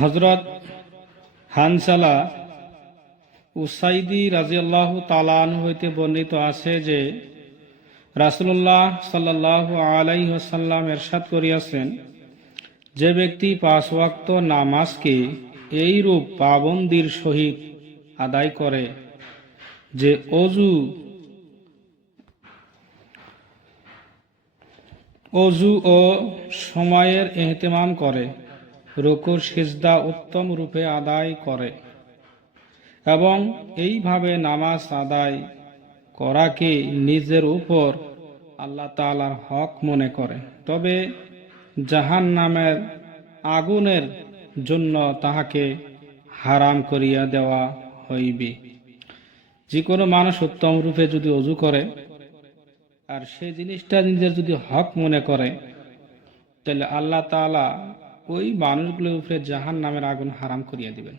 হযরত হানসালা উসাইদি রাদিয়াল্লাহু তাআলা আনহু হইতে বর্ণিত আছে যে রাসূলুল্লাহ সাল্লাল্লাহু আলাইহি ওয়াসাল্লাম ইরশাদ করিয়াছেন, যে ব্যক্তি 5 ওয়াক্ত নামাজকে এইরূপ পাবন্দির সহিত আদায় করে যে অজু ও সময়ের ইহতিমাম করে, রুকুর সিজদা উত্তম রূপে আদায় করে এবং এইভাবে নামাজ আদায় করাকে নিজের উপর আল্লাহ তাআলার হক মনে করে, তবে জাহান্নামের আগুনের জন্য তাহাকে হারাম করিয়া দেওয়া হইবে। যে কোনো মানুষ উত্তম রূপে যদি অজু করে আর সেই জিনিসটা নিজের যদি হক মনে করে, তাহলে আল্লাহ তাআলা ওই মানুষগুলোর উপরে জাহান্নামের আগুন হারাম করিয়া দিবেন।